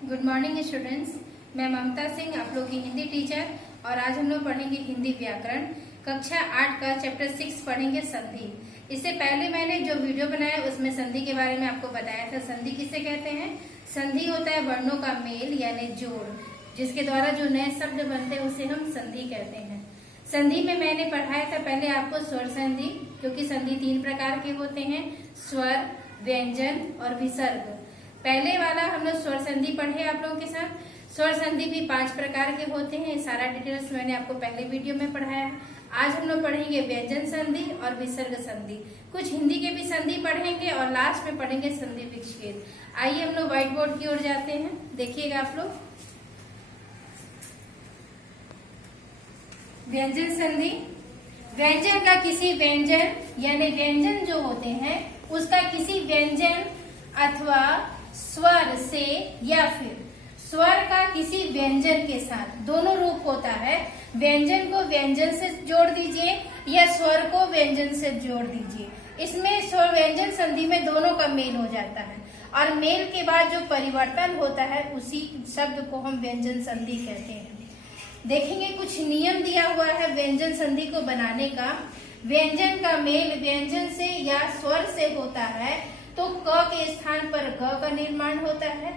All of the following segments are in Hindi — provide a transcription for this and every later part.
Good morning students. मैं ममता सिंह, आप लोग की हिंदी टीचर, और आज हम लोग पढ़ेंगे हिंदी व्याकरण कक्षा 8 का चैप्टर 6 पढ़ेंगे संधि। इससे पहले मैंने जो वीडियो बनाया उसमें संधि के बारे में आपको बताया था। संधि किसे कहते हैं? संधि होता है वर्णों का मेल यानी जोड़, जिसके द्वारा जो नए शब्द बनते हैं उसे हम संधि कहते हैं। संधि में मैंने पढ़ाया था पहले आपको स्वर संधि, क्योंकि संधि 3 प्रकार के होते हैं, स्वर, व्यंजन और विसर्ग। पहले वाला हम लोग स्वर संधि पढ़े आप लोगों के साथ। स्वर संधि भी 5 प्रकार के होते हैं, सारा डिटेल्स मैंने आपको पहले वीडियो में पढ़ाया है। आज हम लोग पढ़ेंगे व्यंजन संधि और विसर्ग संधि। कुछ हिंदी के भी संधि पढ़ेंगे और लास्ट में पढ़ेंगे संधि विच्छेद। आइए हम लोग व्हाइट बोर्ड की ओर जाते हैं, देखिएगा आप लोग। व्यंजन संधि, व्यंजन का किसी व्यंजन यानी व्यंजन जो होते हैं उसका किसी व्यंजन अथवा स्वर से या फिर स्वर का किसी व्यंजन के साथ, दोनों रूप होता है। व्यंजन को व्यंजन से जोड़ दीजिए या स्वर को व्यंजन से जोड़ दीजिए। इसमें स्वर व्यंजन संधि में दोनों का मेल हो जाता है और मेल के बाद जो परिवर्तन होता है उसी शब्द को हम व्यंजन संधि कहते हैं। देखेंगे कुछ नियम दिया हुआ है व्यंजन संधि को बनाने का। व्यंजन का मेल व्यंजन से या स्वर से होता है तो क के स्थान पर ग का निर्माण होता है,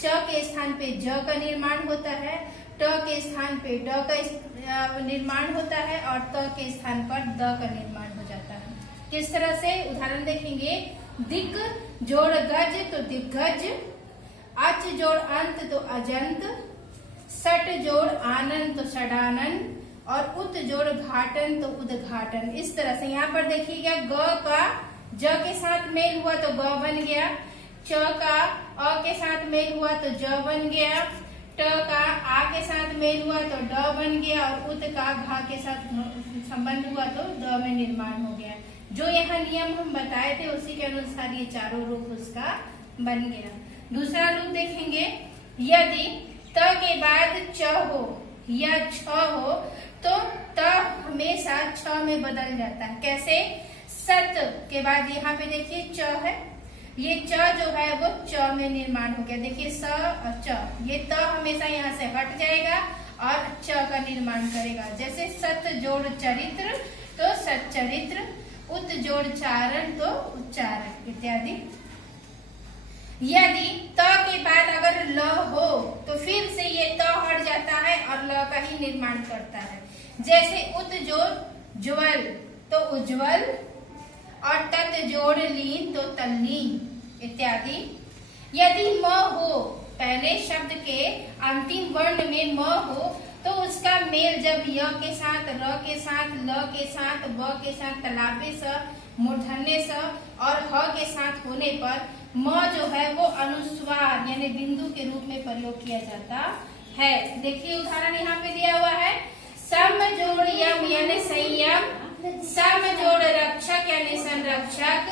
च के स्थान पे ज का निर्माण होता है, ट के स्थान पे ड का निर्माण होता है और त के स्थान पर द का निर्माण हो जाता है। किस तरह से? उदाहरण देखेंगे। दिक जोड़ गज तो दिग्गज, अच जोड़ अंत तो अजंत, सट जोड़ आनंद तो षडानन और उत जोड़ घाटन तो उद्घाटन। इस तरह से यहाँ पर देखिएगा, ग का ज के साथ मेल हुआ तो ग बन गया, च का अ के साथ मेल हुआ तो ज बन गया, ट का आ के साथ मेल हुआ तो ड बन गया और उत का घा के साथ संबंध हुआ तो द में निर्माण हो गया। जो यहाँ नियम हम बताए थे उसी के अनुसार ये चारों रूप उसका बन गया। दूसरा रूप देखेंगे। यदि त के बाद च हो या छ हो तो त हमेशा छ में बदल जाता है। कैसे? सत के बाद यहाँ पे देखिए च है, ये च जो है वो च में निर्माण हो गया। देखिए स और च, ये त हमेशा यहाँ से हट जाएगा और च का निर्माण करेगा। जैसे सत जोड़ चरित्र तो सच्चरित्र, उत जोड़ चारण तो उच्चारण इत्यादि। यदि त के बाद अगर ल हो तो फिर से ये त हट जाता है और ल का ही निर्माण करता है। जैसे उत जोड़ ज्वल तो उज्ज्वल और तत् जोड़ लीन तो तल्लीन इत्यादि। यदि म हो, पहले शब्द के अंतिम वर्ण में म हो तो उसका मेल जब य के साथ, र के साथ, ल के साथ, ब के साथ, तलाबे स, मूर्धन्य स और ह के साथ होने पर म जो है वो अनुस्वार यानी बिंदु के रूप में प्रयोग किया जाता है। देखिए उदाहरण यहाँ पे दिया हुआ है। सम जोड़ यम यानी संयम, सम जोड़ रक्षक यानी संरक्षक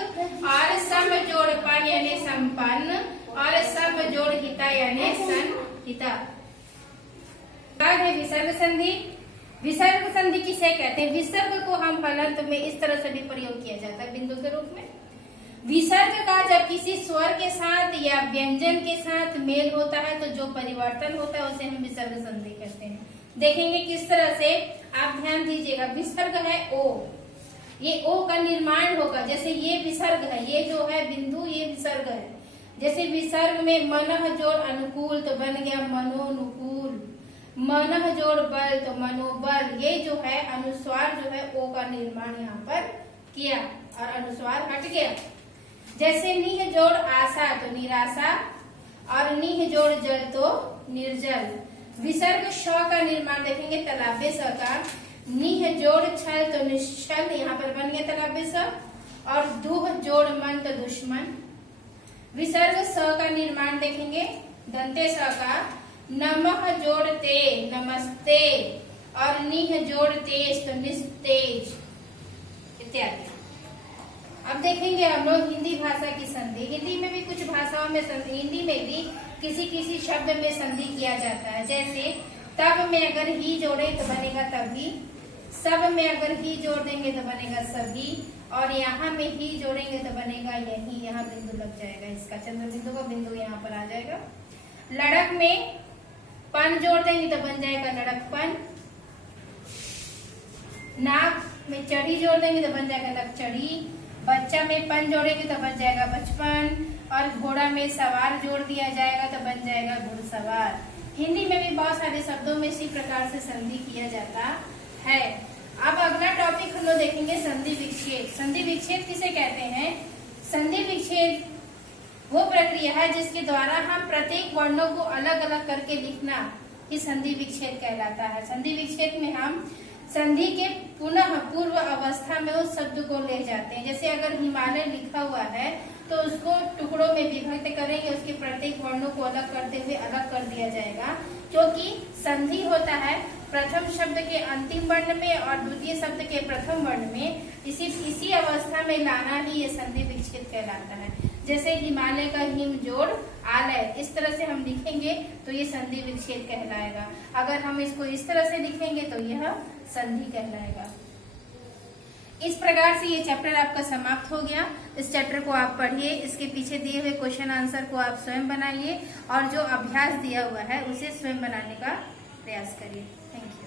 और सम जोड़ पन यानी संपन्न और सम जोड़ हिता यानी संहिता। है विसर्ग संधि। विसर्ग संधि किसे कहते हैं? विसर्ग को हम हलंत में इस तरह से भी प्रयोग किया जाता है बिंदु के रूप में। विसर्ग का जब किसी स्वर के साथ या व्यंजन के साथ मेल होता है तो जो परिवर्तन होता है उसे हम विसर्ग संधि कहते हैं। देखेंगे किस तरह से, आप ध्यान दीजिएगा। विसर्ग है ओ, ये ओ का निर्माण होगा। जैसे ये विसर्ग है, ये जो है बिंदु ये विसर्ग है। जैसे विसर्ग में मनः जोड़ अनुकूल तो बन गया मनोनुकूल, मनः जोड़ बल तो मनोबल। ये जो है अनुस्वार जो है ओ का निर्माण यहाँ पर किया और अनुस्वार हट गया। जैसे निह जोड़ आशा तो निराशा और निह जोड़ जल तो निर्जल। विसर्ग श का निर्माण देखेंगे तलाबे स का। निह जोड़ छल तो निश्चल, यहाँ पर बन गया तलाबे स और दुह जोड़ मन तो दुश्मन। विसर्ग स का निर्माण देखेंगे दंते स का। नमः जोड़ ते नमस्ते और निह जोड़ तेज तो निस्तेज इत्यादि। अब देखेंगे हम लोग हिंदी भाषा की संधि। हिंदी में भी कुछ भाषाओं में संधि, हिंदी में भी किसी किसी शब्द में संधि किया जाता है। जैसे तब में अगर ही जोड़े तो बनेगा तभी, सब में अगर ही जोड़ देंगे तो बनेगा सभी और यहाँ में ही जोड़ेंगे तो बनेगा यही। यहाँ बिंदु लग जाएगा, इसका चंद्र बिंदु का बिंदु यहाँ पर आ जाएगा। लड़क में पन जोड़ देंगे तो बन जाएगा लड़कपन। नाक में चढ़ी जोड़ देंगे तो बन जाएगा नकचढ़ी। बच्चा में पन जोड़ेंगे तो बन जाएगा बचपन। और घोड़ा में सवार जोड़ दिया जाएगा तो बन जाएगा घुड़सवार। हिंदी में भी बहुत सारे शब्दों में इसी प्रकार से संधि किया जाता है। अब अगला टॉपिक हम लोग देखेंगे संधि विच्छेद। संधि विच्छेद किसे कहते हैं? संधि विच्छेद वो प्रक्रिया है जिसके द्वारा हम प्रत्येक वर्णों को अलग अलग करके लिखना ही संधि विच्छेद कहलाता है। संधि विच्छेद में हम संधि के पुनः पूर्व अवस्था में उस शब्द को ले जाते हैं। जैसे अगर हिमालय लिखा हुआ है तो उसको टुकड़ों में विभक्त करेंगे, उसके प्रत्येक वर्णों को अलग करते हुए अलग कर दिया जाएगा, क्योंकि संधि होता है प्रथम शब्द के अंतिम वर्ण में और द्वितीय शब्द के प्रथम वर्ण में। इसी अवस्था में लाना ही ये संधि विच्छेद कहलाता है। जैसे हिमालय का हिम जोड़ आलय, इस तरह से हम लिखेंगे तो ये संधि विच्छेद कहलाएगा। अगर हम इसको इस तरह से लिखेंगे तो यह संधि कहलाएगा। इस प्रकार से ये चैप्टर आपका समाप्त हो गया। इस चैप्टर को आप पढ़िए, इसके पीछे दिए हुए क्वेश्चन आंसर को आप स्वयं बनाइए और जो अभ्यास दिया हुआ है उसे स्वयं बनाने का प्रयास करिए। Thank you.